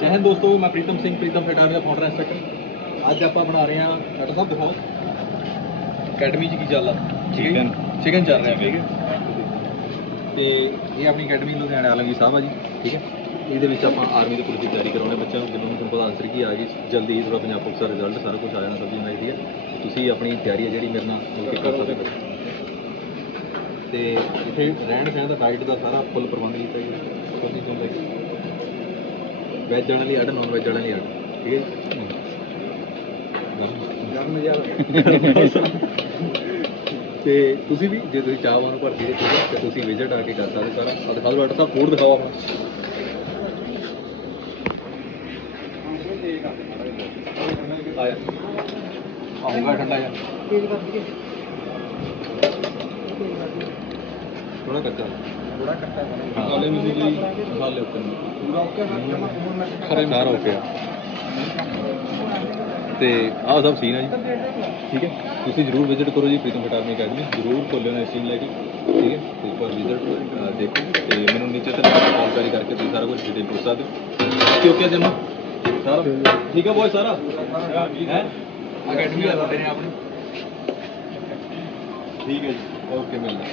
ਜੈ ਹਿੰਦ ਦੋਸਤੋ ਮੈਂ ਪ੍ਰੀਤਮ ਸਿੰਘ ਪ੍ਰੀਤਮ ਫੈਟਾਰ ਦਾ ਫਾਊਂਡਰ ਇੰਸਟ੍ਰਕਟਰ ਅੱਜ ਆਪਾਂ ਬਣਾ ਰਹੇ ਹਾਂ ਡਾਕਟਰ ਸਾਹਿਬ ਦਿਖਾਓ। ਅਕੈਡਮੀ 'ਚ ਕੀ ਚੱਲ ਆ Chicken। ਚਿਕਨ ਚੱਲ ਰਿਹਾ। ਠੀਕ ਹੈ ਤੇ ਇਹ ਆਪਣੀ ਅਕੈਡਮੀ ਲੁਧਿਆਣਾ ਆਲਮਗੀ ਸਾਹਿਬ ਆ ਜੀ ਠੀਕ ਹੈ? ਇਹਦੇ ਵਿੱਚ ਆਪਾਂ ਆਰਮੀ ਦੇ ਪੁਲਿਸ ਦੀ ਤਿਆਰੀ ਕਰਾਉਂਦੇ ਬੱਚਿਆਂ ਨੂੰ ਜਿਹਨੂੰ ਤੁਹਾਨੂੰ ਪਤਾ ਆਨਸਰ ਕੀ ਆ ਗਈ। ਜਲਦੀ ਹੀ ਤੁਹਾਡਾ ਪੰਜਾਬ ਪੁਲਿਸ ਦਾ ਰਿਜ਼ਲਟ ਸਾਰਾ ਕੁਝ ਆ ਜਾਣਾ ਸਭ ਦਾ ਠੀਕ ਹੈ। ਤੁਸੀਂ ਆਪਣੀ ਤਿਆਰੀ ਹੈ ਜਿਹੜੀ ਮੇਰੇ ਨਾਲ ਮਿਲ ਕੇ ਕਰ ਸਕਦੇ ਹੋ। ਤੇ ਇੱਥੇ ਰਹਿਣ ਸਹਿਣ ਦਾ ਡਾਈਟ ਦਾ ਸਾਰਾ ਫੁੱਲ ਪ੍ਰਬੰਧ ਕੀਤਾ ਤੁਹਾਨੂੰ ਵੈਜ ਵਾਲਿਆਂ ਲਈ ਅੱਡ ਨਾਨ ਵੈਜ ਵਾਲਿਆਂ ਲਈ ਅੱਡ ਠੀਕ ਹੈ ਗਰਮ ਜ਼ਿਆਦਾ। ਤੇ ਤੁਸੀਂ ਵੀ ਜੇ ਤੁਸੀਂ ਚਾਹਵਾਂ ਨੂੰ ਭਰਤੀ ਦੇ ਹੈ ਤੇ ਤੁਸੀਂ ਵਿਜ਼ਿਟ ਆ ਕੇ ਕਰ ਸਕਦੇ ਸਾਰਾ। ਆਹ ਦਿਖਾ ਦਿਓ ਡਾਕਟਰ ਸਾਹਿਬ ਕੋਡ ਦਿਖਾਓ ਆਪਣਾ। ਆਇਆ। ਆਉਂਗਾ ਠੰਡਾ ਜਿਹਾ। ਥੋੜਾ ਕੱਚਾ ਥੋੜਾ ਕੱਟਾ ਮਸਾਲੇ ਵੀ ਜੀ ਮਸਾਲੇ ਉੱਤੇ ਪੂਰਾ ਓਕੇ ਖਰੇ ਸਾਰਾ ਹੋ ਗਿਆ। ਤੇ ਆਹ ਸਭ ਸੀਨ ਹੈ ਜੀ। ਠੀਕ ਹੈ? ਤੁਸੀਂ ਜਰੂਰ ਵਿਜ਼ਿਟ ਕਰੋ ਜੀ ਪ੍ਰੀਤਮ ਫਟਾਰਮੀ ਅਕੈਡਮੀ। ਜਰੂਰ ਖੋਲਿਓ ਨਾ ਚੀਜ਼ ਲੈ ਕੇ। ਠੀਕ ਹੈ? ਤੇ ਇੱਕ ਵਾਰ ਵਿਜ਼ਿਟ ਦੇਖੋ। ਤੇ ਮੈਨੂੰ ਨੀਚੇ ਤੇ ਕਾਲ ਕਰੀ ਕਰਕੇ ਤੁਸੀਂ ਸਾਰਾ ਕੁਝ ਡਿਟੇਲ ਪੁੱਛ ਸਕਦੇ ਹੋ। ਓਕੇ ਓਕੇ ਜਮਾ? ਸਾਰਾ? ਠੀਕ ਹੈ ਬੋਏ ਸਾਰਾ? ਹੈ? ਅਕੈਡਮੀ ਵਾਲੇ ਨੇ ਆਪਣੀ। ਠੀਕ ਹੈ ਜੀ। ਓਕੇ ਮਿਲਦਾ